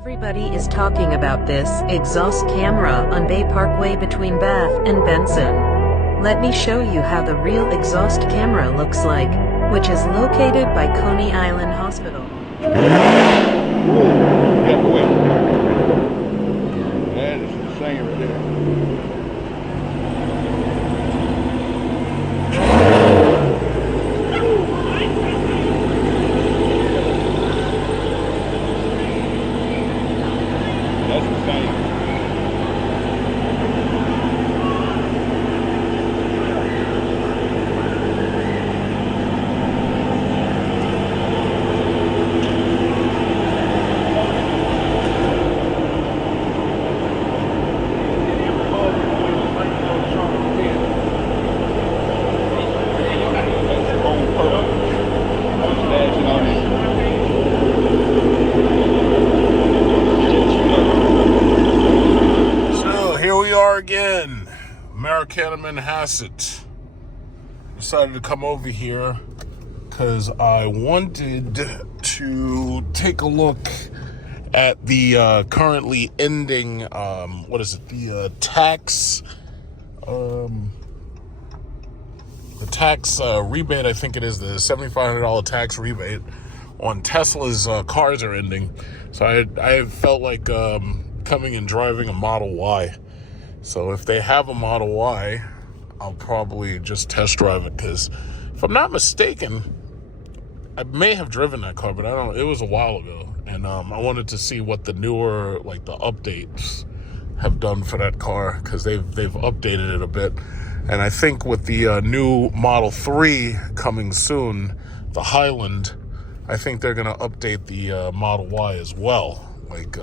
Everybody is talking about this exhaust camera on Bay Parkway between Bath and Benson. Let me show you how the real exhaust camera looks like, which is located by Coney Island Hospital. That is insane right there. That's insane. Again, Americana Manhasset. Decided to come over here because I wanted to take a look at the currently ending the tax rebate. I think it is the $7,500 tax rebate on Tesla's cars are ending, so I felt like coming and driving a Model Y. So if they have a Model Y, I'll probably just test drive it, because if I'm not mistaken, I may have driven that car, but I don't know. It was a while ago, and I wanted to see what the newer, like the updates have done for that car, because they've updated it a bit. And I think with the new Model 3 coming soon, the Highland, I think they're going to update the Model Y as well. Like,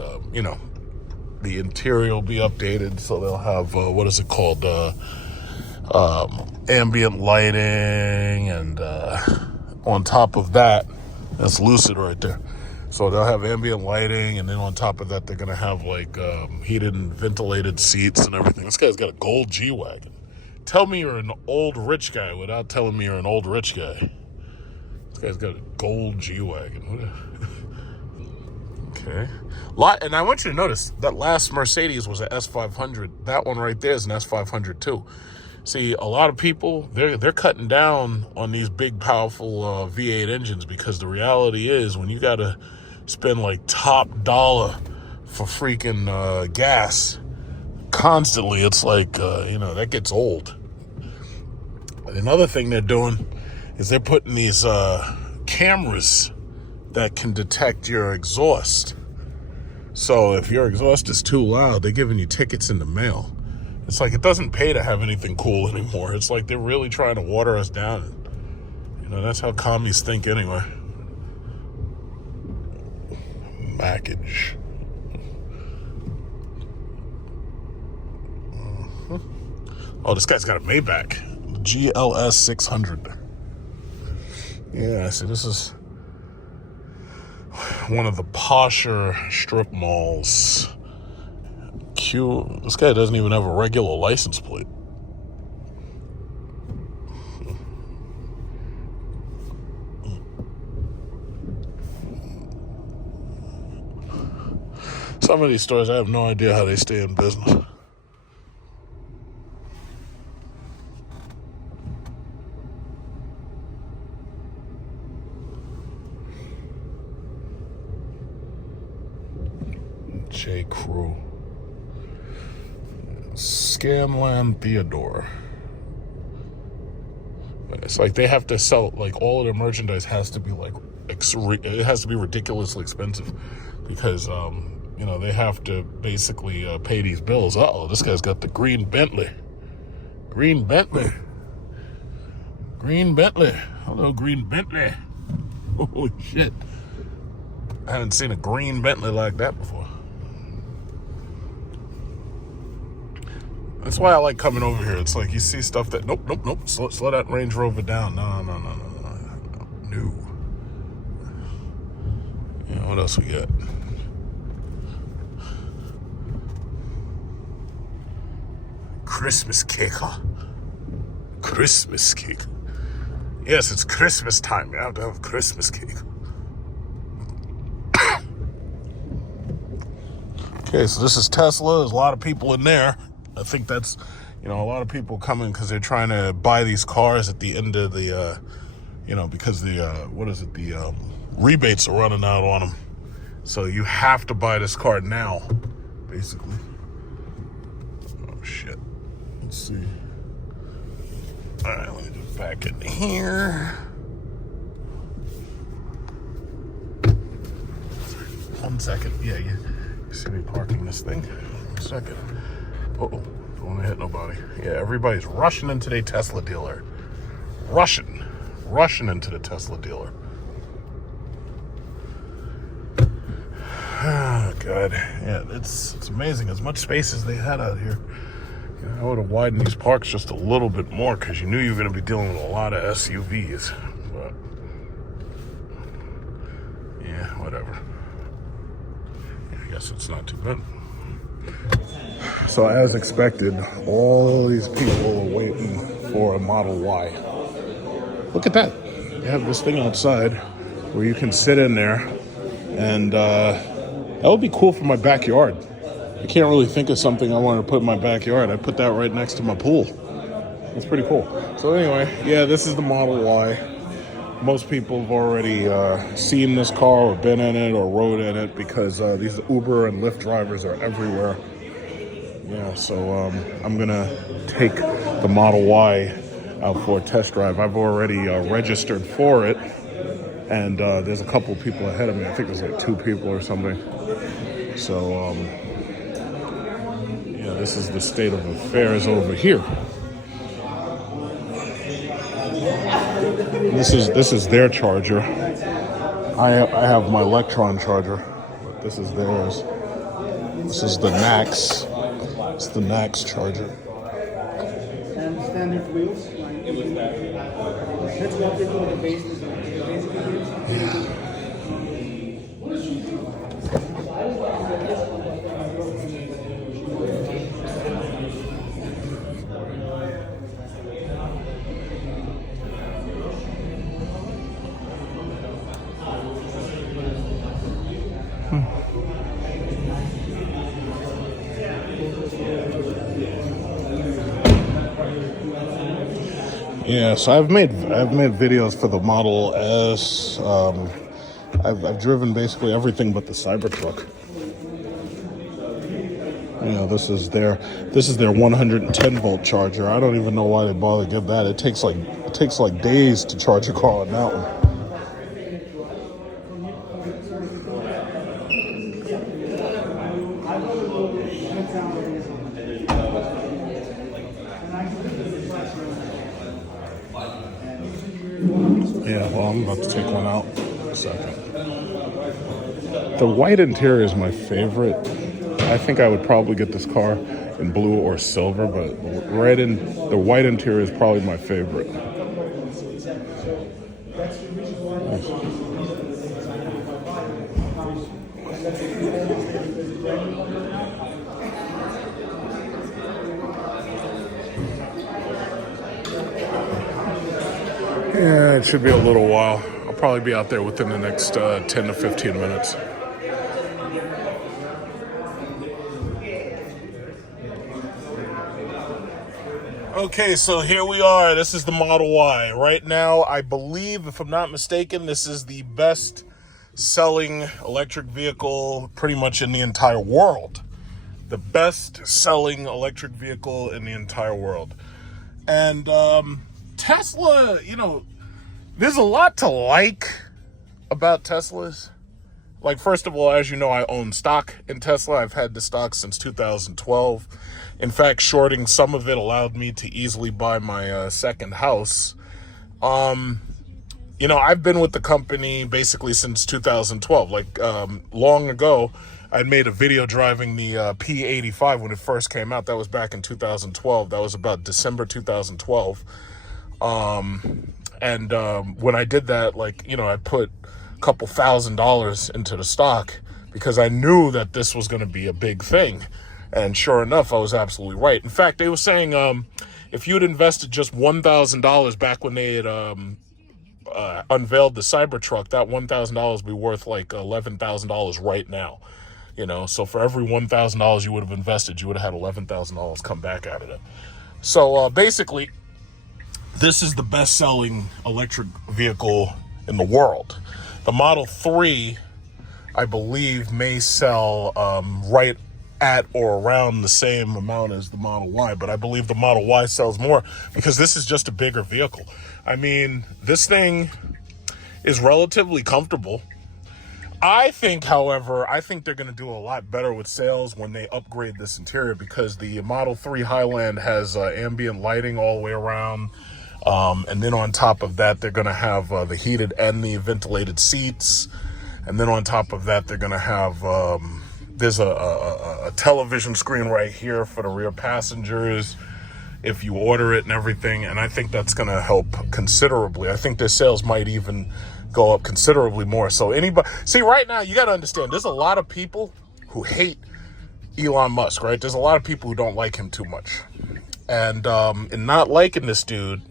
the interior will be updated, so they'll have ambient lighting, and on top of that, that's Lucid right there. So they'll have ambient lighting, and then on top of that, they're gonna have like heated and ventilated seats and everything. This guy's got a gold G-Wagon. Tell me you're an old rich guy without telling me you're an old rich guy. This guy's got a gold G-Wagon. Okay. And I want you to notice that last Mercedes was an S500. That one right there is an S500 too. See, a lot of people, they're cutting down on these big, powerful V8 engines, because the reality is when you got to spend like top dollar for freaking gas constantly, it's like, that gets old. Another thing they're doing is they're putting these cameras that can detect your exhaust. So if your exhaust is too loud, they're giving you tickets in the mail. It's like it doesn't pay to have anything cool anymore. It's like they're really trying to water us down. That's how commies think anyway. Package. Oh, this guy's got a Maybach. GLS 600. Yeah, so this is one of the posher strip malls. Cute. This guy doesn't even have a regular license plate. Some of these stores, I have no idea how they stay in business. J. Crew. Scamland Theodore. It's like they have to sell, like, all of their merchandise has to be like, it has to be ridiculously expensive, because they have to basically pay these bills. This guy's got the green Bentley. Green Bentley. Hello, green Bentley. Holy shit. I haven't seen a green Bentley like that before. That's why I like coming over here. It's like you see stuff that, nope. Slow that Range Rover down. No. Yeah, what else we got? Christmas cake, huh? Christmas cake. Yes, it's Christmas time. You have to have Christmas cake. Okay, so this is Tesla. There's a lot of people in there. I think that's, a lot of people coming because they're trying to buy these cars at the end of the, because the, the rebates are running out on them. So you have to buy this car now, basically. Oh, shit. Let's see. All right, let me just back in here. One second. Yeah, you see me parking this thing? 1 second. Uh-oh, don't want to hit nobody. Yeah, everybody's rushing into their Tesla dealer. Rushing into the Tesla dealer. Oh, God. Yeah, it's amazing. As much space as they had out here. I would have widened these parks just a little bit more because you knew you were going to be dealing with a lot of SUVs. But, yeah, whatever. Yeah, I guess it's not too bad. So as expected, all these people are waiting for a Model Y. Look at that. They have this thing outside where you can sit in there, and that would be cool for my backyard. I can't really think of something I want to put in my backyard. I put that right next to my pool. That's pretty cool. So anyway, yeah, this is the Model Y. Most people have already seen this car or been in it or rode in it because these Uber and Lyft drivers are everywhere. Yeah, so I'm going to take the Model Y out for a test drive. I've already registered for it, and there's a couple people ahead of me. I think there's like 2 people or something. So, yeah, this is the state of affairs over here. This is their charger. I have my Electron charger, but this is theirs. This is the Nax. It's the Nax charger. And standard wheels. That's what they do with the base. Yeah, so I've made videos for the Model S. I've driven basically everything but the Cybertruck. This is their 110 volt charger. I don't even know why they bother to give that. It takes like days to charge a car on that one. Yeah, well, I'm about to take one out in a second. The white interior is my favorite. I think I would probably get this car in blue or silver, but the white interior is probably my favorite. Yeah, it should be a little while. I'll probably be out there within the next 10 to 15 minutes. Okay, so here we are. This is the Model Y. Right now, I believe, if I'm not mistaken, this is the best selling electric vehicle pretty much in the entire world. The best selling electric vehicle in the entire world. And Tesla, there's a lot to like about Teslas. Like, first of all, as you know, I own stock in Tesla. I've had the stock since 2012. In fact, shorting some of it allowed me to easily buy my second house. I've been with the company basically since 2012. Long ago, I made a video driving the P85 when it first came out. That was back in 2012. That was about December 2012. When I did that, I put a couple $1,000s into the stock because I knew that this was going to be a big thing. And sure enough, I was absolutely right. In fact, they were saying if you had invested just $1,000 back when they had unveiled the Cybertruck, that $1,000 would be worth like $11,000 right now. So for every $1,000 you would have invested, you would have had $11,000 come back out of it. So basically, this is the best-selling electric vehicle in the world. The Model 3, I believe, may sell right at or around the same amount as the Model Y, but I believe the Model Y sells more because this is just a bigger vehicle. I mean, this thing is relatively comfortable. I think, however, they're going to do a lot better with sales when they upgrade this interior, because the Model 3 Highland has ambient lighting all the way around. And then on top of that, they're going to have the heated and the ventilated seats. And then on top of that, they're going to have, there's a television screen right here for the rear passengers if you order it and everything. And I think that's going to help considerably. I think their sales might even go up considerably more. So anybody, see, right now, you got to understand, there's a lot of people who hate Elon Musk, right? There's a lot of people who don't like him too much. And in not liking this dude,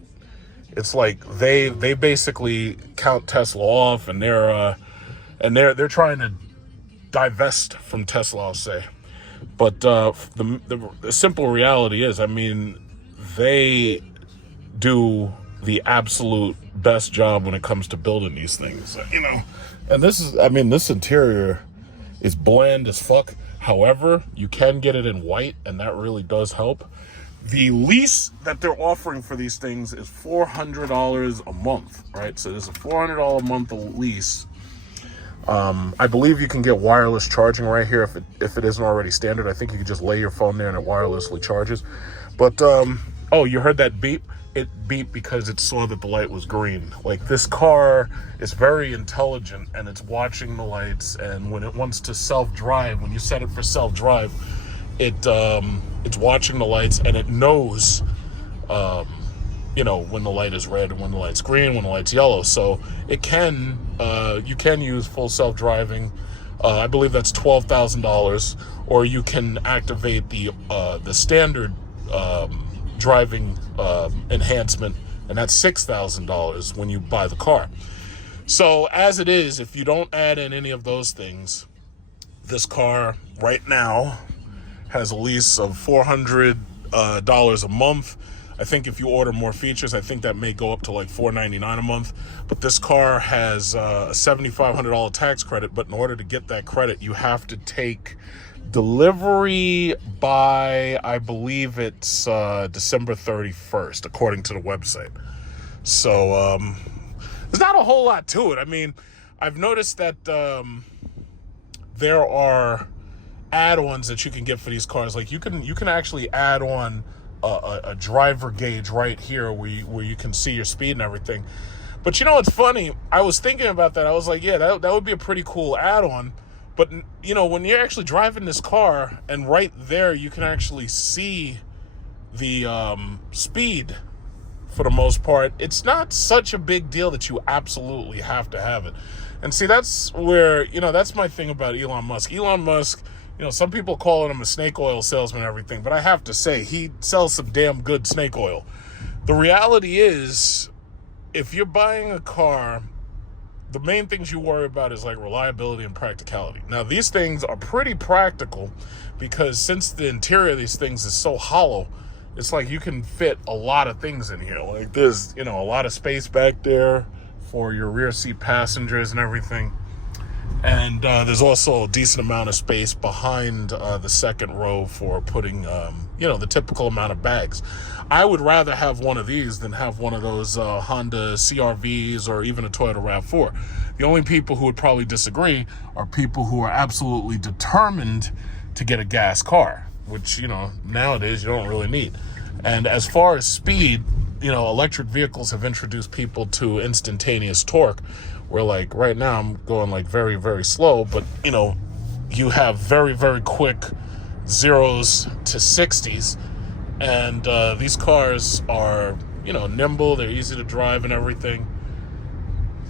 it's like they basically count Tesla off, and they're trying to divest from Tesla, I'll say. But the simple reality is, I mean, they do the absolute best job when it comes to building these things, And this interior is bland as fuck. However, you can get it in white, and that really does help. The lease that they're offering for these things is $400 a month, right? So there's a $400 a month lease. I believe you can get wireless charging right here if it isn't already standard. I think you can just lay your phone there and it wirelessly charges. But, oh, you heard that beep? It beeped because it saw that the light was green. Like, this car is very intelligent, and it's watching the lights, and when it wants to self-drive, when you set it for self-drive, it's watching the lights, and it knows, when the light is red, when the light's green, when the light's yellow. So it can, you can use full self-driving. I believe that's $12,000, or you can activate the standard driving enhancement, and that's $6,000 when you buy the car. So as it is, if you don't add in any of those things, this car right now has a lease of $400 a month. I think if you order more features, I think that may go up to like $499 a month. But this car has a $7,500 tax credit. But in order to get that credit, you have to take delivery by, I believe it's December 31st, according to the website. So there's not a whole lot to it. I mean, I've noticed that there are add-ons that you can get for these cars. Like you can actually add on a driver gauge right here where you can see your speed and everything. But it's funny, I was thinking about that. I was like, yeah, that would be a pretty cool add-on. But when you're actually driving this car, and right there you can actually see the speed for the most part, it's not such a big deal that you absolutely have to have it. And see, that's where, that's my thing about Elon Musk. Elon Musk, some people calling him a snake oil salesman and everything, but I have to say, he sells some damn good snake oil. The reality is, if you're buying a car, the main things you worry about is like reliability and practicality. Now, these things are pretty practical because since the interior of these things is so hollow, it's like you can fit a lot of things in here. Like there's, a lot of space back there for your rear seat passengers and everything. And there's also a decent amount of space behind the second row for putting, the typical amount of bags. I would rather have one of these than have one of those Honda CR-Vs or even a Toyota RAV4. The only people who would probably disagree are people who are absolutely determined to get a gas car, which, nowadays you don't really need. And as far as speed, electric vehicles have introduced people to instantaneous torque, where like right now I'm going like very, very slow, but you have very, very quick 0s to 60s. And these cars are, nimble, they're easy to drive and everything.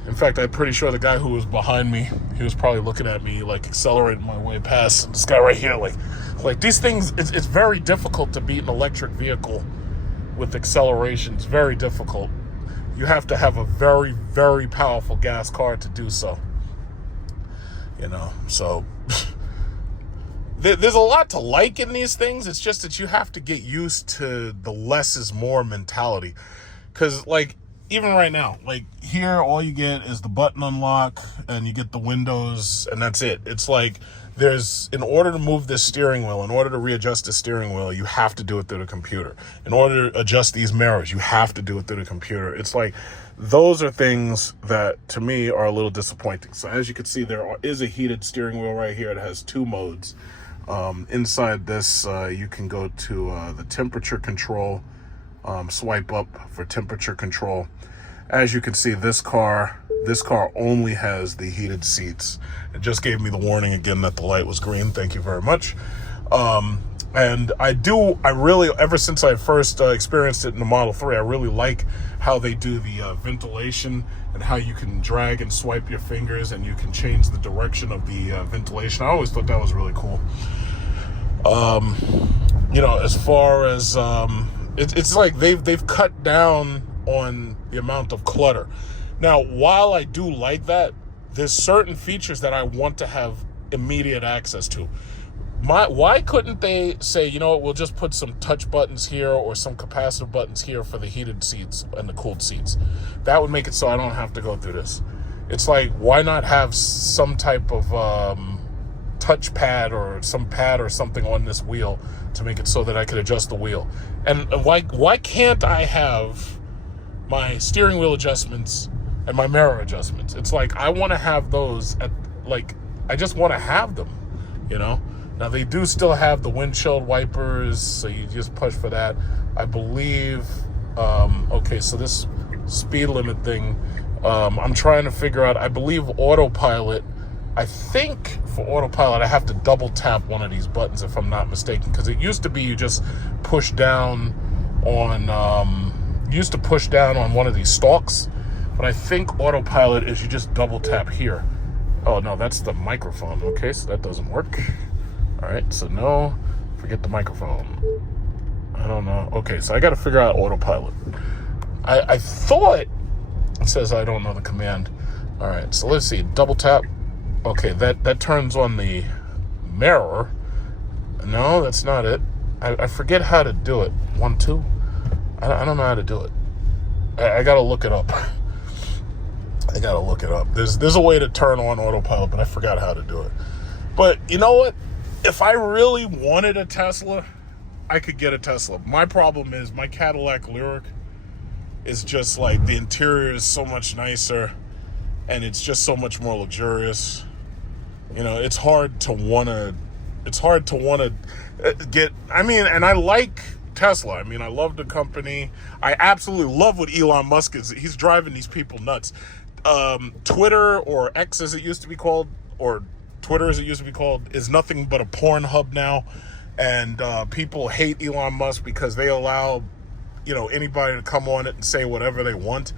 In fact, I'm pretty sure the guy who was behind me, he was probably looking at me like accelerating my way past this guy right here. Like these things, it's very difficult to beat an electric vehicle with acceleration. It's very difficult. You have to have a very, very powerful gas car to do so. So there's a lot to like in these things. It's just that you have to get used to the less is more mentality. Because, like, even right now, like, here, all you get is the button unlock, and you get the windows, and that's it. It's like, in order to move this steering wheel, in order to readjust the steering wheel, you have to do it through the computer. In order to adjust these mirrors, you have to do it through the computer. It's like, those are things that, to me, are a little disappointing. So, as you can see, there is a heated steering wheel right here. It has 2 modes. Inside this, you can go to the temperature control, swipe up for temperature control. As you can see, this car only has the heated seats. It just gave me the warning again that the light was green. Thank you very much. And I really, ever since I first experienced it in the Model 3, I really like how they do the ventilation and how you can drag and swipe your fingers and you can change the direction of the ventilation. I always thought that was really cool. As far as it's like they've cut down on the amount of clutter. Now, while I do like that, there's certain features that I want to have immediate access to. Why couldn't they say, we'll just put some touch buttons here or some capacitive buttons here for the heated seats and the cooled seats? That would make it so I don't have to go through this. It's like, why not have some type of touch pad or some pad or something on this wheel to make it so that I could adjust the wheel? And why can't I have my steering wheel adjustments and my mirror adjustments? It's like, I want to have those I just want to have them, Now, they do still have the windshield wipers, so you just push for that. I believe, okay, so this speed limit thing, I'm trying to figure out, I believe autopilot, I think for autopilot, I have to double tap one of these buttons if I'm not mistaken, because it used to be you just push down on, one of these stalks, but I think autopilot is you just double tap here. Oh, no, that's the microphone. Okay, so that doesn't work. All right, so no, forget the microphone. I don't know. Okay, so I got to figure out autopilot. I thought it says I don't know the command. All right, so let's see. Double tap. Okay, that turns on the mirror. No, that's not it. I forget how to do it. 1, 2. I don't know how to do it. I got to look it up. I got to look it up. There's a way to turn on autopilot, but I forgot how to do it. But you know what? If I really wanted a Tesla, I could get a Tesla. My problem is my Cadillac Lyriq is just like, the interior is so much nicer and it's just so much more luxurious. It's hard to want to get, and I like Tesla. I love the company. I absolutely love what Elon Musk is. He's driving these people nuts. Twitter, or X as it used to be called, or Twitter as it used to be called, is nothing but a porn hub now. And people hate Elon Musk because they allow, anybody to come on it and say whatever they want.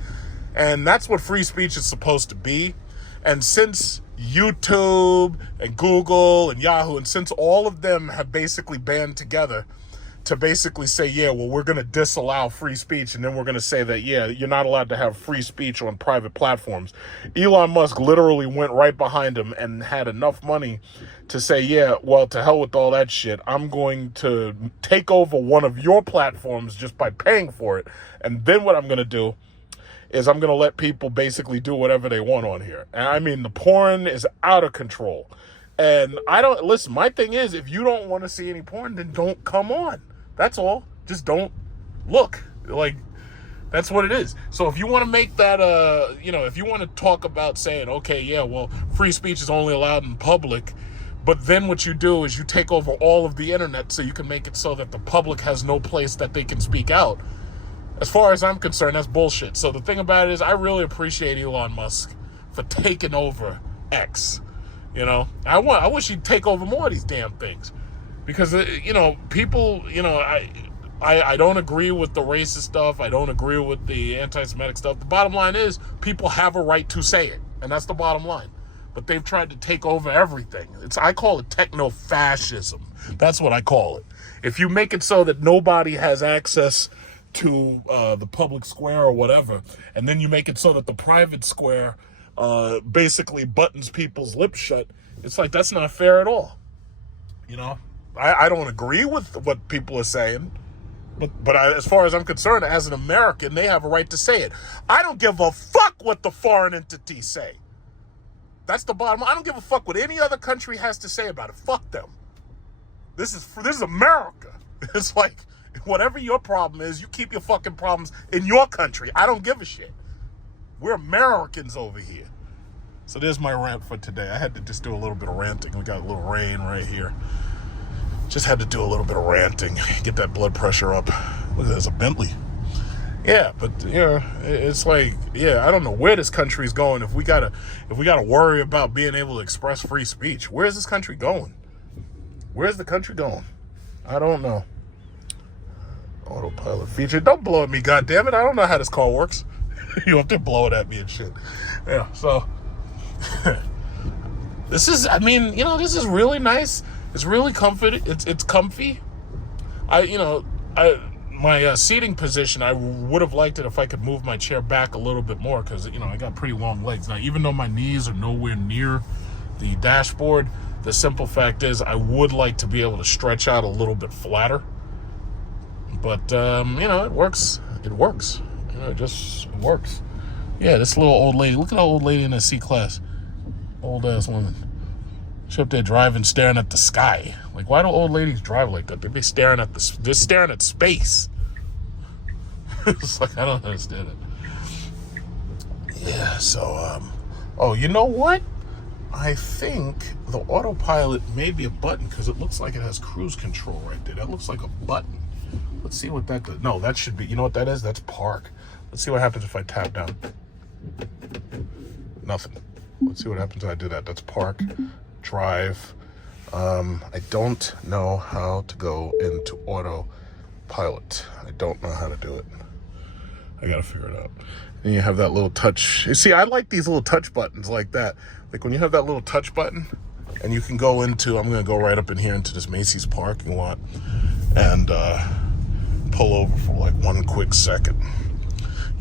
And that's what free speech is supposed to be. And since YouTube and Google and Yahoo, and since all of them have basically band together to basically say, yeah, well, we're going to disallow free speech, and then we're going to say that, yeah, you're not allowed to have free speech on private platforms. Elon Musk literally went right behind him and had enough money to say, yeah, well, to hell with all that shit. I'm going to take over one of your platforms just by paying for it. And then what I'm going to do is I'm going to let people basically do whatever they want on here. And the porn is out of control. And listen, my thing is, if you don't want to see any porn, then don't come on. That's all. Just don't look. That's what it is. So if you want to make that, if you want to talk about saying, okay, yeah, well, free speech is only allowed in public, but then what you do is you take over all of the internet so you can make it so that the public has no place that they can speak out. As far as I'm concerned, that's bullshit. So the thing about it is, I really appreciate Elon Musk for taking over X. I wish he'd take over more of these damn things, because people, I don't agree with the racist stuff. I don't agree with the anti-Semitic stuff. The bottom line is, people have a right to say it, and that's the bottom line. But they've tried to take over everything. I call it techno-fascism. That's what I call it. If you make it so that nobody has access to the public square or whatever, and then you make it so that the private square basically buttons people's lips shut, it's like, that's not fair at all. You know, I don't agree with what people are saying, but as far as I'm concerned, as an American, they have a right to say it. I don't give a fuck what the foreign entities say. That's the bottom. I don't give a fuck what any other country has to say about it. Fuck them. This is America. It's like, whatever your problem is, you keep your fucking problems in your country. I don't give a shit. We're Americans over here. So there's my rant for today. I had to just do a little bit of ranting. We got a little rain right here. Just had to do a little bit of ranting. Get that blood pressure up. Look, there's a Bentley. Yeah, but it's like, I don't know where this country's going. If we gotta worry about being able to express free speech, where's this country going? Where's the country going? I don't know. Autopilot feature. Don't blow at me, goddammit. I don't know how this car works. You have to blow it at me and shit. Yeah, so this is really nice. It's really comfy. It's comfy. My seating position, I would have liked it if I could move my chair back a little bit more because, I got pretty long legs. Now, even though my knees are nowhere near the dashboard, the simple fact is I would like to be able to stretch out a little bit flatter. But, it works. It works. It just works. Yeah, this little old lady. Look at that old lady in the C-Class. Old-ass woman. She's up there driving, staring at the sky. Like, why do old ladies drive like that? They're staring at they're staring at space. It's like, I don't understand it. Yeah, so, oh, you know what? I think the autopilot may be a button because it looks like it has cruise control right there. That looks like a button. Let's see what that does. No, that should be, you know what that is? That's park. Let's see what happens if I tap down. Nothing. Let's see what happens if I do that. That's park, drive. I don't know how to go into autopilot. I don't know how to do it. I gotta figure it out. And you have that little touch. You see, I like these little touch buttons like that. Like when you have that little touch button and you can go into, I'm gonna go right up in here into this Macy's parking lot and pull over for like 1 quick second.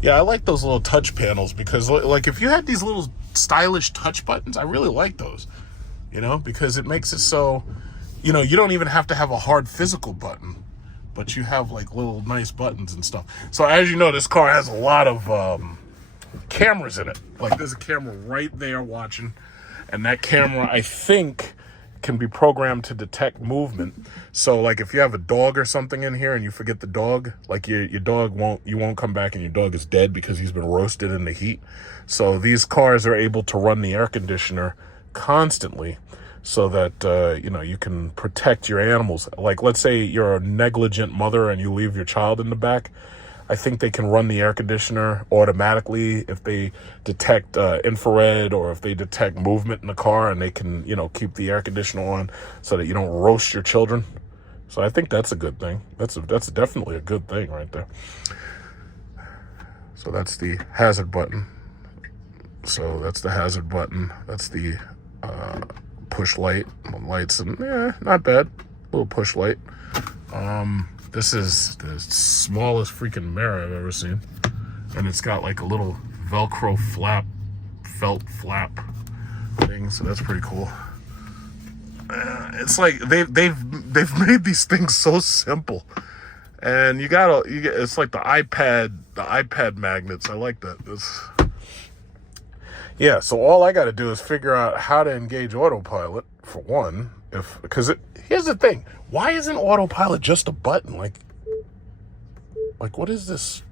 Yeah, I like those little touch panels because like if you had these little stylish touch buttons, I really like those, because it makes it so, you don't even have to have a hard physical button, but you have like little nice buttons and stuff. So as you know, this car has a lot of cameras in it. Like there's a camera right there watching, and that camera, I think, can be programmed to detect movement. So like if you have a dog or something in here and you forget the dog, like your dog won't come back and your dog is dead because he's been roasted in the heat. So these cars are able to run the air conditioner constantly so that you can protect your animals. Like let's say you're a negligent mother and you leave your child in the back. I think they can run the air conditioner automatically if they detect infrared or if they detect movement in the car, and they can, keep the air conditioner on so that you don't roast your children. So I think that's a good thing. That's definitely a good thing right there. So that's the hazard button. So that's the hazard button. That's the push light. Lights, and not bad. Little push light. This is the smallest freaking mirror I've ever seen. And it's got like a little Velcro felt flap thing, so that's pretty cool. It's like they've made these things so simple. And it's like the iPad magnets. I like that. Yeah, so all I got to do is figure out how to engage autopilot for one, here's the thing. Why isn't autopilot just a button? Like what is this?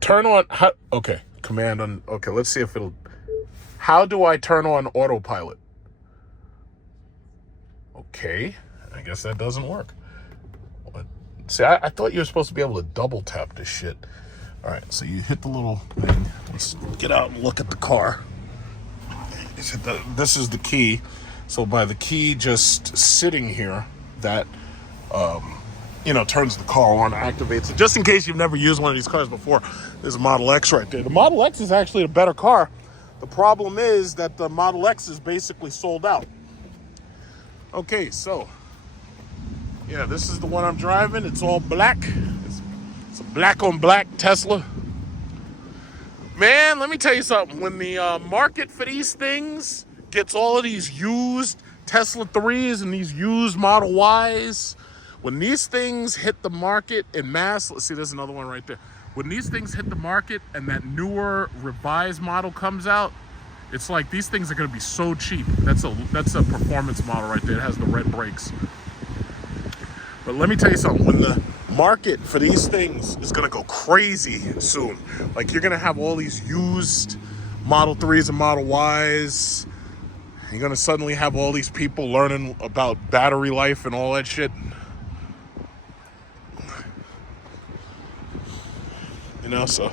Turn on, okay, command on, okay, let's see if how do I turn on autopilot? Okay, I guess that doesn't work. See, I thought you were supposed to be able to double tap this shit. All right, so you hit the little thing. Let's get out and look at the car. This is the key. So by the key just sitting here, that, turns the car on, activates it. Just in case you've never used one of these cars before, there's a Model X right there. The Model X is actually a better car. The problem is that the Model X is basically sold out. Okay, so, yeah, this is the one I'm driving. It's all black. It's a black on black Tesla. Man, let me tell you something. When the market for these things gets all of these used Tesla 3s and these used Model Ys, when these things hit the market in mass, let's see, there's another one right there. When these things hit the market and that newer revised model comes out, it's like these things are going to be so cheap. That's a performance model right there. It has the red brakes. But let me tell you something. When the market for these things is going to go crazy soon, like you're going to have all these used Model 3s and Model Ys. You're going to suddenly have all these people learning about battery life and all that shit. You know, so,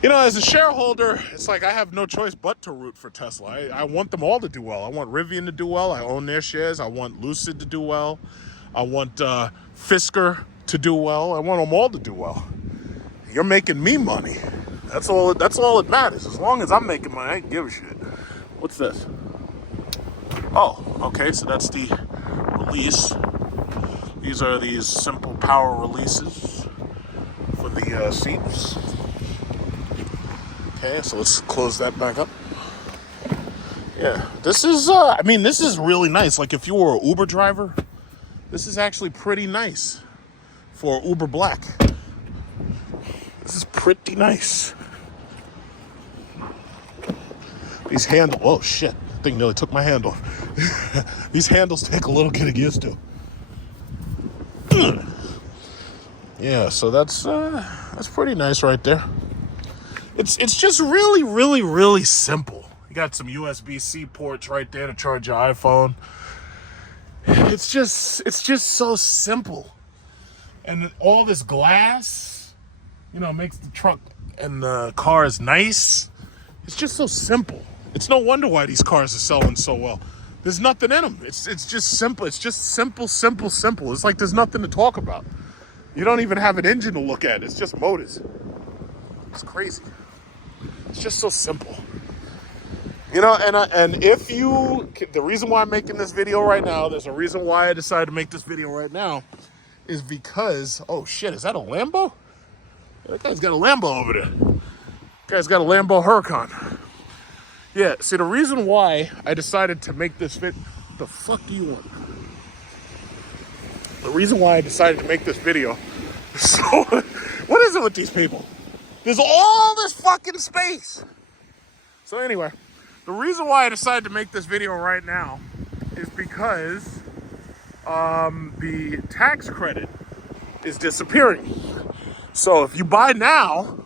you know, as a shareholder, it's like I have no choice but to root for Tesla. I want them all to do well. I want Rivian to do well. I own their shares. I want Lucid to do well. I want Fisker to do well. I want them all to do well. You're making me money. That's all it matters. As long as I'm making money, I don't give a shit. What's this? Oh, okay, so that's the release. These are these simple power releases for the seats. Okay, so let's close that back up. Yeah, this is, I mean, this is really nice. Like if you were an Uber driver, this is actually pretty nice for Uber Black. This is pretty nice. These handles, oh shit, that thing nearly took my handle. These handles take a little getting used to. Yeah, so that's pretty nice right there. It's just really, really, really simple. You got some USB-C ports right there to charge your iPhone. It's just so simple. And all this glass, you know, makes the truck and the cars nice. It's just so simple. It's no wonder why these cars are selling so well. There's nothing in them. It's just simple. It's just simple. It's like there's nothing to talk about. You don't even have an engine to look at. It's just motors. It's crazy. It's just so simple. You know, and if you, the reason why I'm making this video right now, there's a reason why I decided to make this video right now, is because, oh shit, is that a Lambo? That guy's got a Lambo over there. That guy's got a Lambo Huracan. Yeah, see, the reason why I decided to make this the fuck do you want? The reason why I decided to make this video, so, what is it with these people? There's all this fucking space. So anyway, the reason why I decided to make this video right now is because the tax credit is disappearing. So if you buy now,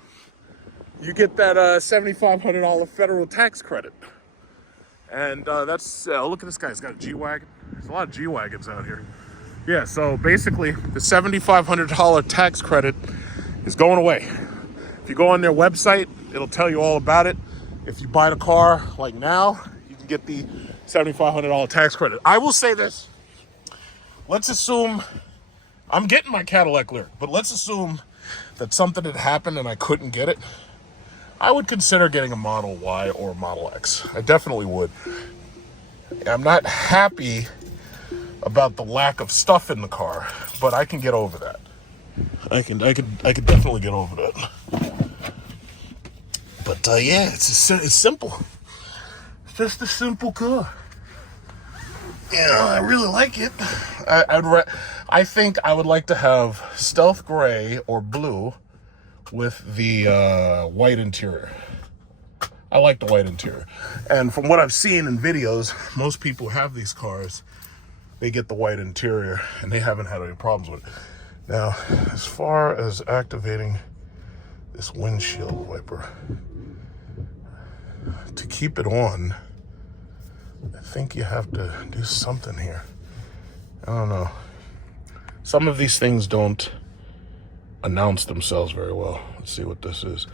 you get that $7,500 federal tax credit. And that's, look at this guy, he's got a G-Wagon. There's a lot of G-Wagons out here. Yeah, so basically the $7,500 tax credit is going away. If you go on their website, it'll tell you all about it. If you buy the car like now, you can get the $7,500 tax credit. I will say this. Let's assume I'm getting my Cadillac Lyriq, but let's assume that something had happened and I couldn't get it. I would consider getting a Model Y or a Model X. I definitely would. I'm not happy about the lack of stuff in the car, but I can get over that. I could definitely get over that. But yeah, it's simple. It's just a simple car. Yeah, I really like it. I think I would like to have stealth gray or blue with the white interior. I like the white interior. And from what I've seen in videos, most people have these cars, they get the white interior and they haven't had any problems with it. Now, as far as activating this windshield wiper, to keep it on, I think you have to do something here. I don't know. Some of these things don't announce themselves very well. Let's see what this is.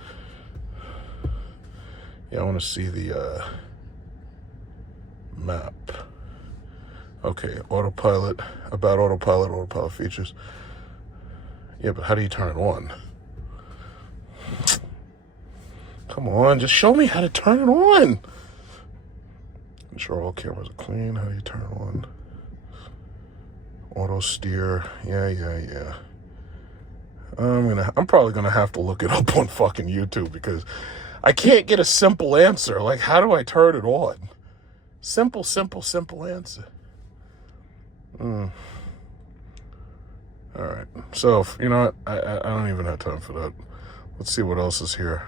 Yeah, I want to see the map. Okay, autopilot, about autopilot features. Yeah, but how do you turn it on? Come on, just show me how to turn it on. Ensure all cameras are clean. How do you turn it on? Auto steer. Yeah. I'm probably gonna have to look it up on fucking YouTube because I can't get a simple answer. Like, how do I turn it on? Simple, simple, simple answer. All right. So, you know what? I don't even have time for that. Let's see what else is here.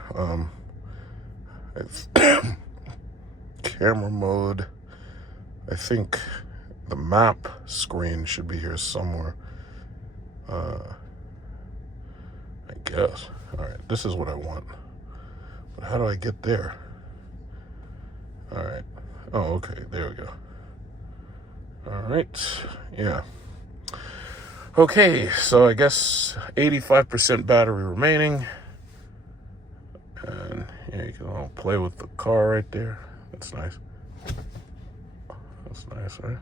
Camera mode. I think the map screen should be here somewhere. I guess. All right. This is what I want. But how do I get there? All right. Oh, okay. There we go. All right. Yeah. Okay. So I guess 85% battery remaining. And yeah, you can play with the car right there. That's nice. That's nice, right?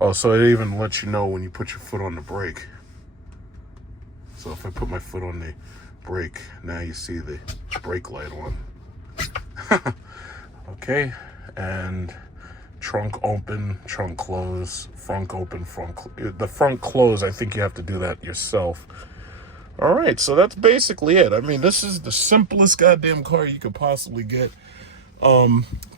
Oh, so it even lets you know when you put your foot on the brake. So if I put my foot on the brake, now you see the brake light on. Okay, and trunk open, trunk close, front open, the front close, I think you have to do that yourself. All right, so that's basically it. I mean, this is the simplest goddamn car you could possibly get.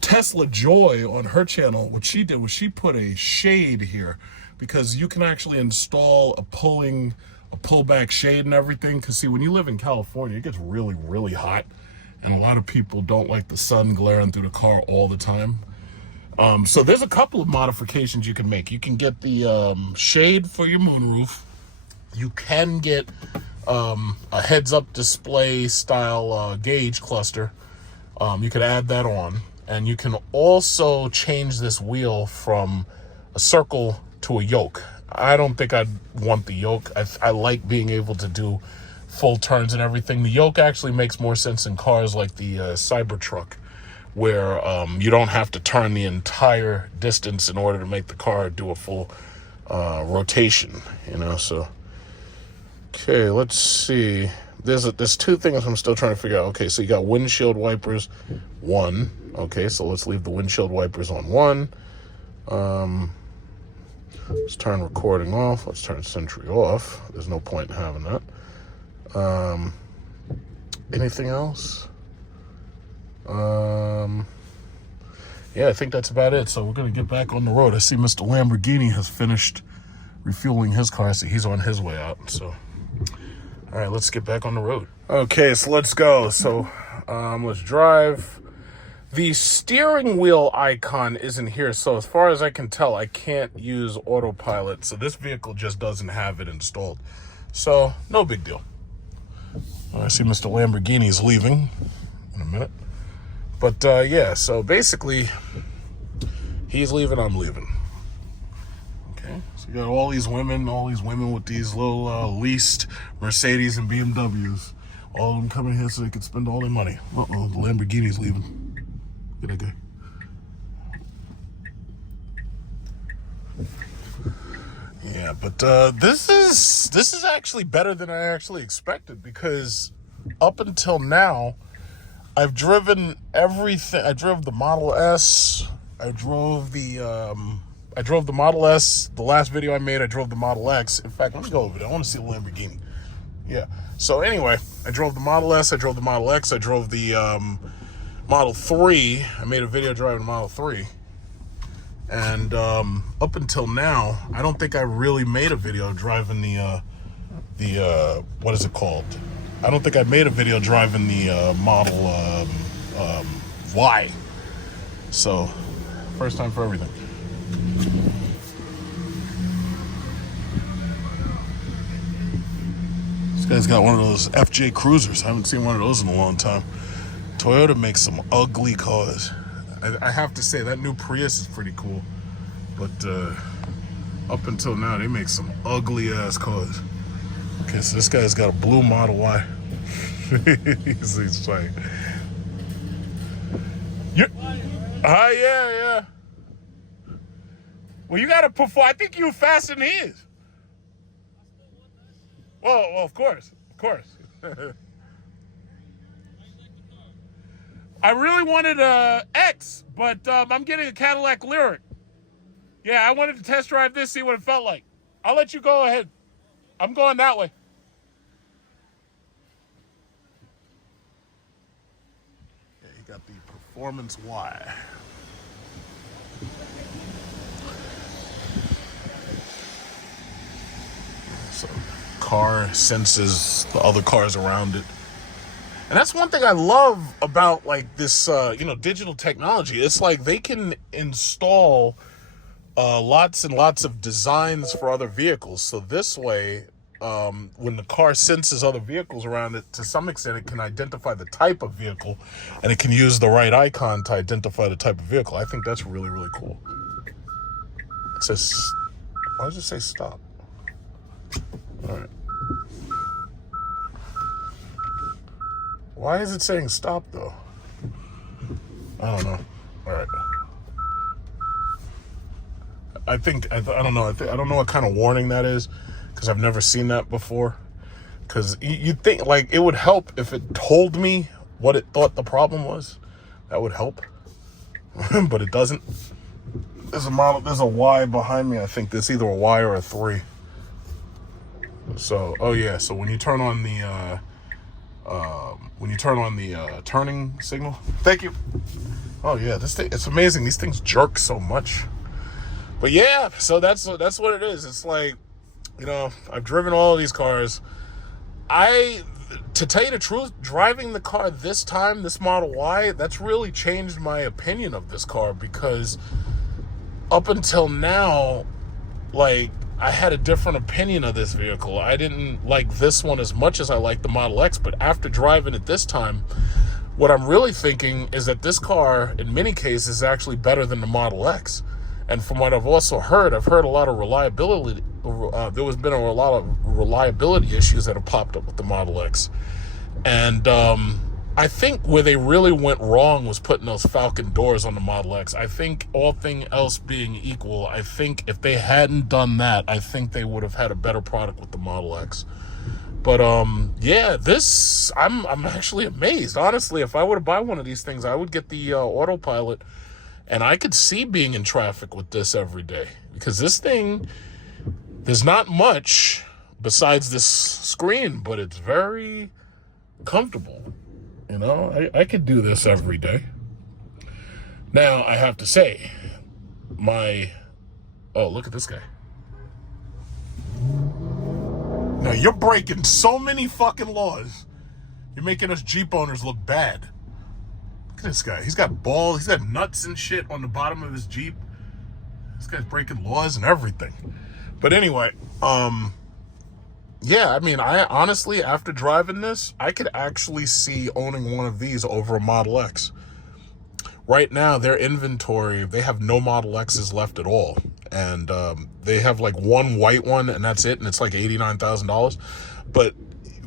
Tesla Joy on her channel, what she did was she put a shade here because you can actually install a pullback shade and everything. Because see, when you live in California, it gets really, really hot. And a lot of people don't like the sun glaring through the car all the time. So there's a couple of modifications you can make. You can get the shade for your moonroof. You can get a heads-up display style gauge cluster. You could add that on. And you can also change this wheel from a circle to a yoke. I don't think I'd want the yoke. I like being able to do full turns and everything. The yoke actually makes more sense in cars like the Cybertruck, where you don't have to turn the entire distance in order to make the car do a full rotation, you know. So okay, let's see. There's two things I'm still trying to figure out. Okay, so you got windshield wipers 1. Okay, so let's leave the windshield wipers on 1. Let's turn recording off. Let's turn Sentry off. There's no point in having that. Anything else? Yeah, I think that's about it. So we're going to get back on the road. I see Mr. Lamborghini has finished refueling his car, so he's on his way out. So, all right, let's get back on the road. Okay, so let's go. So let's drive. The steering wheel icon isn't here, so as far as I can tell, I can't use autopilot. So this vehicle just doesn't have it installed. So no big deal. I see Mr. Lamborghini's leaving in a minute. But yeah, so basically, he's leaving, I'm leaving. Okay, so you got all these women with these little leased Mercedes and BMWs. All of them coming here so they can spend all their money. Uh-oh, the Lamborghini's leaving. Look at that guy. Yeah, but this is actually better than I actually expected, because up until now, I've driven everything. I drove the Model S. I drove the Model S. The last video I made, I drove the Model X. In fact, let me go over there. I want to see the Lamborghini. Yeah. So anyway, I drove the Model S. I drove the Model X. I drove the Model 3. I made a video driving the Model 3. And up until now, I don't think I really made a video driving the what is it called? I don't think I made a video driving the Model Y. So, first time for everything. This guy's got one of those FJ Cruisers. I haven't seen one of those in a long time. Toyota makes some ugly cars. I have to say, that new Prius is pretty cool. But up until now, they make some ugly-ass cars. Okay, so this guy's got a blue Model Y. he's like... Yeah. Well, you got to perform. I think you're faster than he is. Well, of course. I really wanted a X, but I'm getting a Cadillac Lyric. Yeah, I wanted to test drive this, see what it felt like. I'll let you go ahead. I'm going that way. Yeah, you got the Performance Y. So car senses the other cars around it. And that's one thing I love about like this, digital technology. It's like they can install lots and lots of designs for other vehicles. So this way, when the car senses other vehicles around it, to some extent, it can identify the type of vehicle, and it can use the right icon to identify the type of vehicle. I think that's really, really cool. It says, why does it say stop? All right. Why is it saying stop, though? I don't know. All right. I don't know. I don't know what kind of warning that is, because I've never seen that before. Because you'd think, like, it would help if it told me what it thought the problem was. That would help. But it doesn't. There's a Y behind me. I think there's either a Y or a 3. So, oh yeah. So when you turn on the turning signal. Thank you. Oh yeah, this thing, it's amazing. These things jerk so much. But yeah, so that's what it is. It's like, I've driven all of these cars. To tell you the truth, driving the car this time, this Model Y, that's really changed my opinion of this car, because up until now, like, I had a different opinion of this vehicle. I didn't like this one as much as I like the Model X, but after driving it this time, what I'm really thinking is that this car, in many cases, is actually better than the Model X. And from what I've also heard, I've heard a lot of reliability. There's been a lot of reliability issues that have popped up with the Model X. And I think where they really went wrong was putting those Falcon doors on the Model X. I think, all thing else being equal, I think if they hadn't done that, I think they would have had a better product with the Model X. But yeah, I'm actually amazed. Honestly, if I were to buy one of these things, I would get the autopilot, and I could see being in traffic with this every day, because this thing, there's not much besides this screen, but it's very comfortable. I could do this every day. Now, I have to say, oh, look at this guy. Now, you're breaking so many fucking laws. You're making us Jeep owners look bad. Look at this guy. He's got balls. He's got nuts and shit on the bottom of his Jeep. This guy's breaking laws and everything. But anyway, yeah, I mean, I honestly, after driving this, I could actually see owning one of these over a Model X. Right now, their inventory, they have no Model X's left at all. And they have like one white one, and that's it, and it's like $89,000. But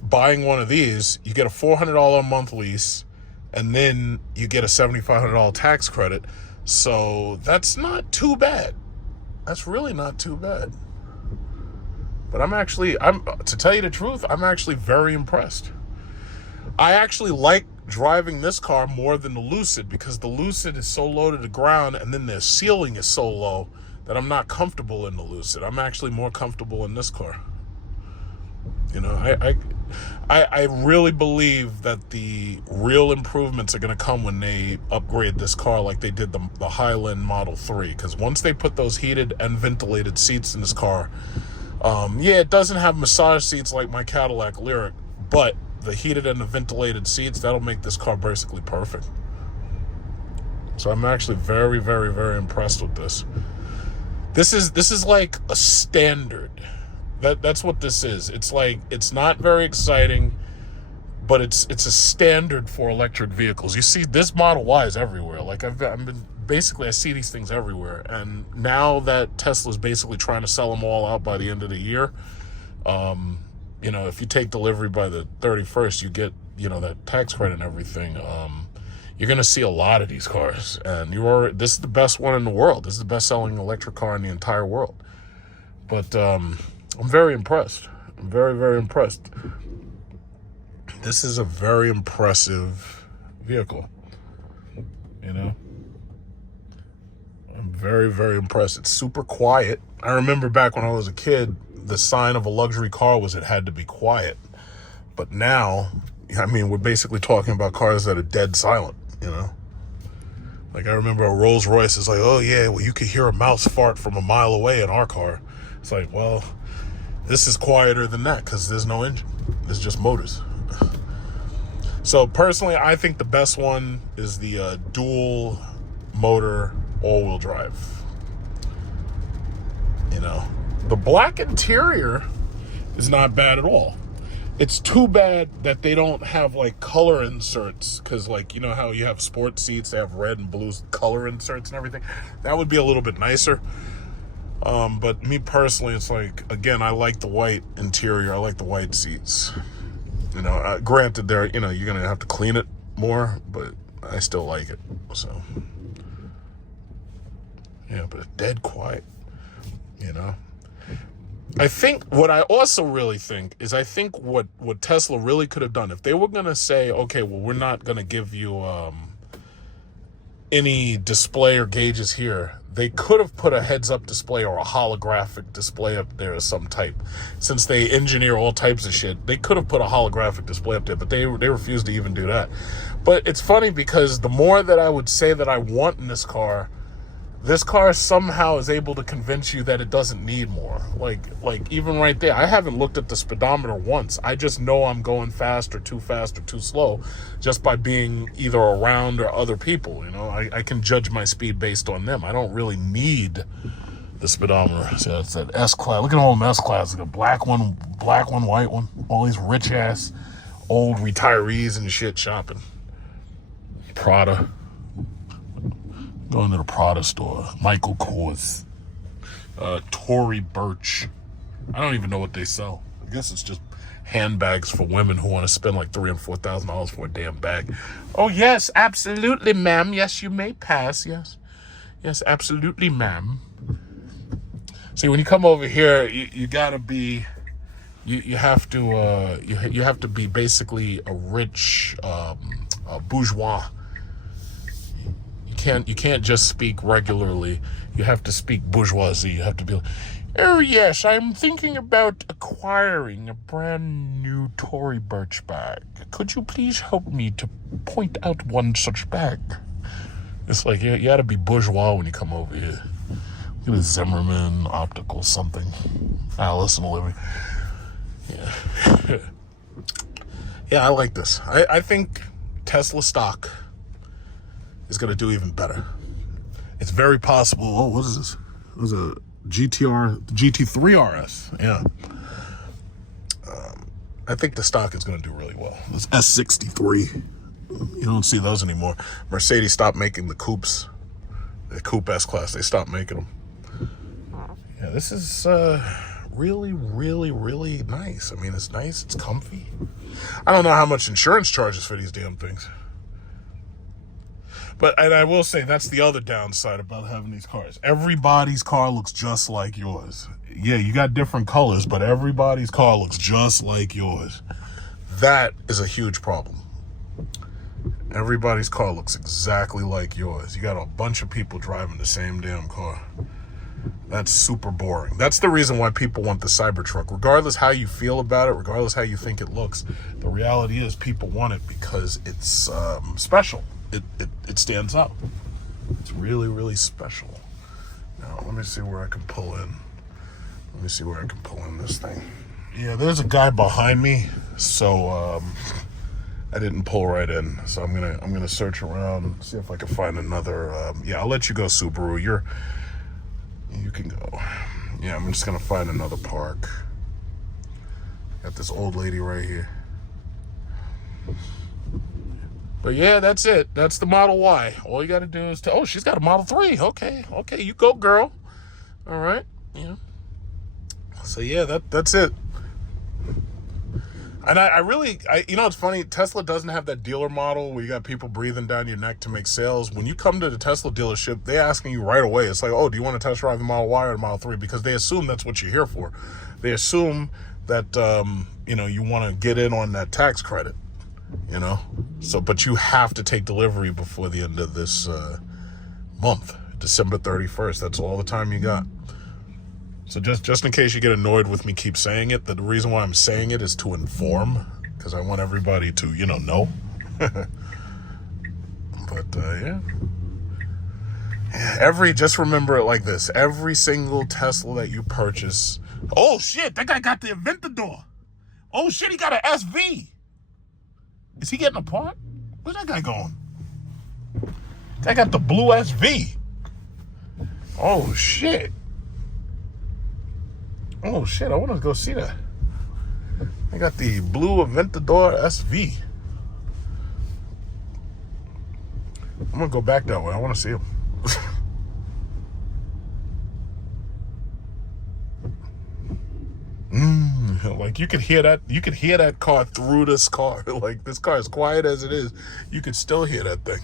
buying one of these, you get a $400 a month lease, and then you get a $7,500 tax credit. So that's not too bad. That's really not too bad. But to tell you the truth, I'm actually very impressed. I actually like driving this car more than the Lucid, because the Lucid is so low to the ground, and then the ceiling is so low that I'm not comfortable in the Lucid. I'm actually more comfortable in this car. I really believe that the real improvements are going to come when they upgrade this car like they did the Highland Model 3. Because once they put those heated and ventilated seats in this car, yeah, it doesn't have massage seats like my Cadillac Lyriq, but the heated and the ventilated seats, that'll make this car basically perfect. So I'm actually very, very, very impressed with this. This is like a standard. That's what this is. It's like, it's not very exciting, but it's a standard for electric vehicles. You see, this Model Y is everywhere. Like I see these things everywhere. And now that Tesla's basically trying to sell them all out by the end of the year, if you take delivery by the 31st, you get, that tax credit and everything. You're going to see a lot of these cars, and this is the best one in the world. This is the best selling electric car in the entire world. But I'm very impressed. I'm very, very impressed. This is a very impressive vehicle. I'm very, very impressed. It's super quiet. I remember back when I was a kid, the sign of a luxury car was it had to be quiet. But now, I mean, we're basically talking about cars that are dead silent, Like I remember a Rolls Royce is like, oh yeah, well you could hear a mouse fart from a mile away in our car. It's like, well, This is quieter than that because there's no engine. There's just motors. So personally, I think the best one is the dual motor all-wheel drive. You know, the black interior is not bad at all. It's too bad that they don't have like color inserts, because like, you know how you have sports seats, they have red and blue color inserts and everything. That would be a little bit nicer. But me personally, it's like, again, I like the white interior. I like the white seats. You know, granted, you're going to have to clean it more, but I still like it. So, yeah, but it's dead quiet, you know. I think what I also really think is, I think what Tesla really could have done, if they were going to say, okay, well, we're not going to give you any display or gauges here, they could have put a heads-up display or a holographic display up there of some type. Since they engineer all types of shit, they could have put a holographic display up there, but they refused to even do that. But it's funny because the more that I would say that I want in this car somehow is able to convince you that it doesn't need more. Like even right there, I haven't looked at the speedometer once. I just know I'm going fast or too slow just by being either around or other people. You know, I can judge my speed based on them. I don't really need the speedometer. So it's that S-Class. Look at all them S-Class. Like a black one, white one. All these rich-ass old retirees and shit shopping. Prada. Going to the Prada store. Michael Kors. Tory Burch. I don't even know what they sell. I guess it's just handbags for women who want to spend like $3,000 and $4,000 for a damn bag. Oh, yes, absolutely, ma'am. Yes, you may pass. Yes. Yes, absolutely, ma'am. See, when you come over here, you gotta be... You have to you have to be basically a rich bourgeois. You can't just speak regularly. You have to speak bourgeoisie. You have to be like, oh yes, I'm thinking about acquiring a brand new Tory Burch bag. Could you please help me to point out one such bag? It's like you gotta be bourgeois when you come over here. Look at Zimmerman, Optical something. Alice and Olivia. Yeah. Yeah, I like this. I think Tesla stock is going to do even better. It's very possible. Oh, what is this? It was a GT3 RS. Yeah. I think the stock is going to do really well. This S63. You don't see those anymore. Mercedes stopped making the coupes. The coupe S-Class. They stopped making them. Yeah, this is really, really, really nice. I mean, it's nice. It's comfy. I don't know how much insurance charges for these damn things. And I will say, that's the other downside about having these cars. Everybody's car looks just like yours. Yeah, you got different colors, but everybody's car looks just like yours. That is a huge problem. Everybody's car looks exactly like yours. You got a bunch of people driving the same damn car. That's super boring. That's the reason why people want the Cybertruck. Regardless how you feel about it, regardless how you think it looks, the reality is people want it because it's special. It stands out. It's really, really special. Now, let me see where I can pull in. Let me see where I can pull in this thing. Yeah, there's a guy behind me, so I didn't pull right in. So I'm gonna search around, see if I can find another. Yeah, I'll let you go, Subaru. You can go. Yeah, I'm just gonna find another park. Got this old lady right here. But yeah, that's it. That's the Model Y. All you got to do is oh, she's got a Model 3. Okay, you go, girl. All right, yeah. So yeah, that's it. And I really, you know, it's funny. Tesla doesn't have that dealer model where you got people breathing down your neck to make sales. When you come to the Tesla dealership, they're asking you right away. It's like, oh, do you want to test drive the Model Y or the Model 3? Because they assume that's what you're here for. They assume that, you know, you want to get in on that tax credit, you know? So, but you have to take delivery before the end of this month, December 31st. That's all the time you got. So just in case you get annoyed with me keep saying it, the reason why I'm saying it is to inform, because I want everybody to, you know. But, yeah. Just remember it like this. Every single Tesla that you purchase Oh shit, that guy got the Aventador. Oh shit, he got an SV. Is he getting a part? Where's that guy going? That got the blue SV. Oh shit. Oh shit, I want to go see that. I got the blue Aventador SV. I'm gonna go back that way. I want to see him. Like you could hear that. You could hear that car through this car. Like this car, as quiet as it is, you could still hear that thing.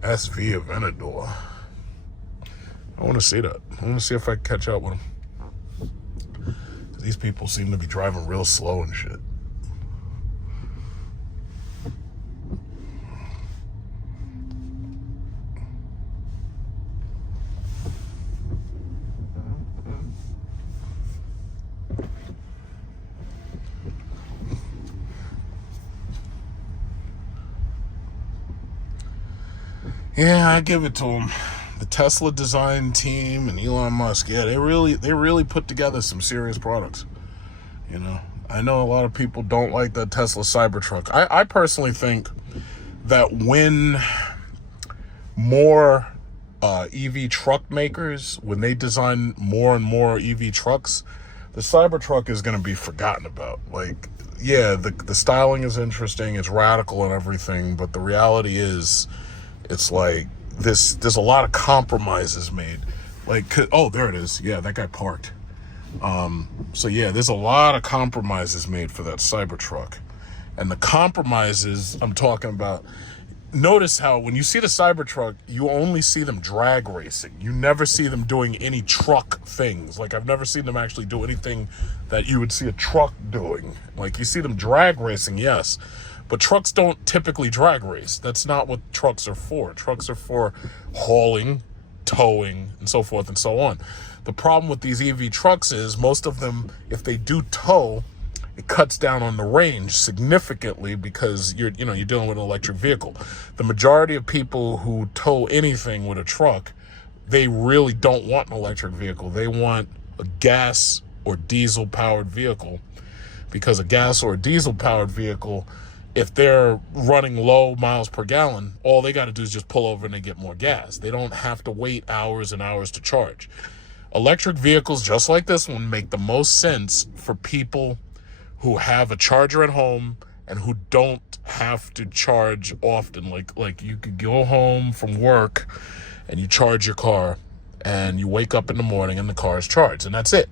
SV Aventador. I want to see that. I want to see if I can catch up with him. These people seem to be driving real slow and shit. Yeah, I give it to him. The Tesla design team and Elon Musk, yeah, they really put together some serious products. You know, I know a lot of people don't like the Tesla Cybertruck. I personally think that when more EV truck makers, when they design more and more EV trucks, the Cybertruck is going to be forgotten about. Like, yeah, the styling is interesting, it's radical and everything, but the reality is, it's like there's a lot of compromises made. Like, oh, there it is. Yeah, that guy parked. So yeah, there's a lot of compromises made for that Cybertruck. And the compromises I'm talking about, notice how when you see the Cybertruck, you only see them drag racing. You never see them doing any truck things. Like, I've never seen them actually do anything that you would see a truck doing. Like, you see them drag racing, yes. But trucks don't typically drag race. That's not what trucks are for. Trucks are for hauling, towing, and so forth and so on. The problem with these EV trucks is most of them, if they do tow, it cuts down on the range significantly because you're dealing with an electric vehicle. The majority of people who tow anything with a truck, they really don't want an electric vehicle. They want a gas or diesel powered vehicle, because a gas or a diesel powered vehicle, if they're running low miles per gallon, all they got to do is just pull over and they get more gas. They don't have to wait hours and hours to charge. Electric vehicles, just like this one, make the most sense for people who have a charger at home and who don't have to charge often. Like you could go home from work and you charge your car and you wake up in the morning and the car is charged, and that's it.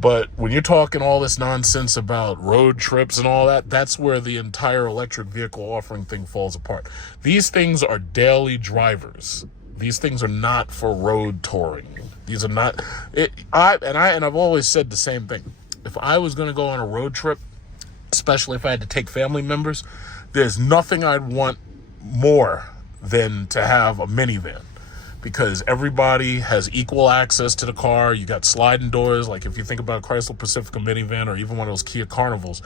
But when you're talking all this nonsense about road trips and all that, that's where the entire electric vehicle offering thing falls apart. These things are daily drivers. These things are not for road touring. These are not. I've always said the same thing. If I was going to go on a road trip, especially if I had to take family members, there's nothing I'd want more than to have a minivan. Because everybody has equal access to the car. You got sliding doors. Like if you think about a Chrysler Pacifica minivan or even one of those Kia Carnivals,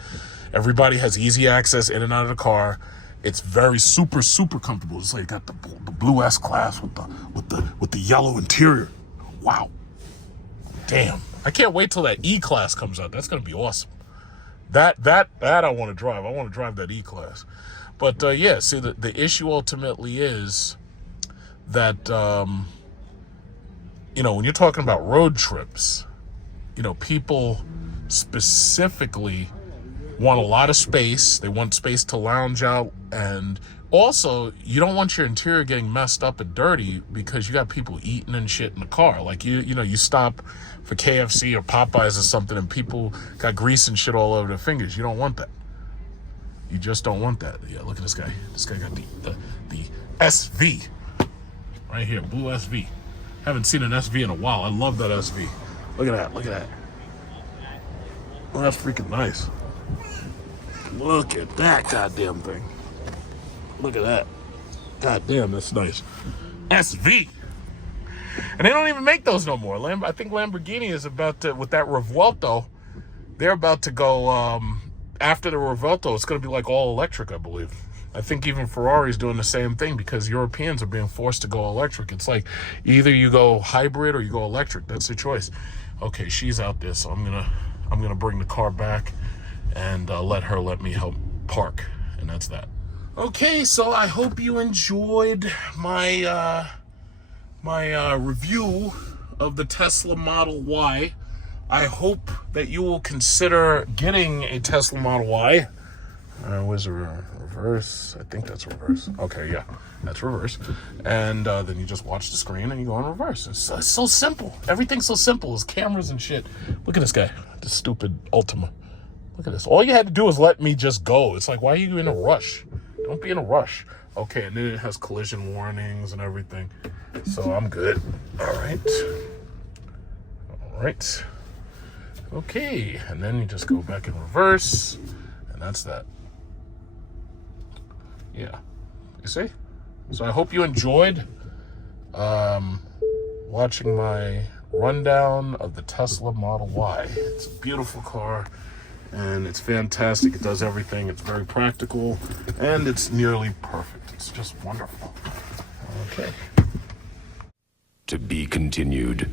everybody has easy access in and out of the car. It's very super comfortable. It's like you got the blue S-Class with the yellow interior. Wow. Damn. I can't wait till that E-Class comes out. That's gonna be awesome. That I want to drive. I want to drive that E-Class. But yeah, see, the issue ultimately is that, when you're talking about road trips, people specifically want a lot of space. They want space to lounge out. And also, you don't want your interior getting messed up and dirty because you got people eating and shit in the car. Like, you stop for KFC or Popeyes or something and people got grease and shit all over their fingers. You don't want that. You just don't want that. Yeah, look at this guy. This guy got the SV. Right here, blue SV. Haven't seen an SV in a while. I love that SV. Look at that. Well, that's freaking nice. Look at that goddamn thing. Look at that. Goddamn, that's nice. SV. And they don't even make those no more. I think Lamborghini is about to, with that Revuelto, they're about to go, after the Revuelto, it's going to be like all electric, I believe. I think even Ferrari's doing the same thing because Europeans are being forced to go electric. It's like either you go hybrid or you go electric. That's the choice. Okay, she's out there, so I'm gonna bring the car back and let me help park, and that's that. Okay, so I hope you enjoyed my review of the Tesla Model Y. I hope that you will consider getting a Tesla Model Y. Was it reverse? I think that's reverse. Okay, yeah, that's reverse. And then you just watch the screen and you go in reverse. It's so simple. Everything's so simple. It's cameras and shit. Look at this guy, this stupid Ultima. Look at this. All you had to do was let me just go. It's like, why are you in a rush? Don't be in a rush. Okay, and then it has collision warnings and everything. So I'm good. All right. Okay, and then you just go back in reverse, and that's that. Yeah, you see? So I hope you enjoyed watching my rundown of the Tesla Model Y. It's a beautiful car, and it's fantastic. It does everything. It's very practical, and it's nearly perfect. It's just wonderful. Okay. To be continued.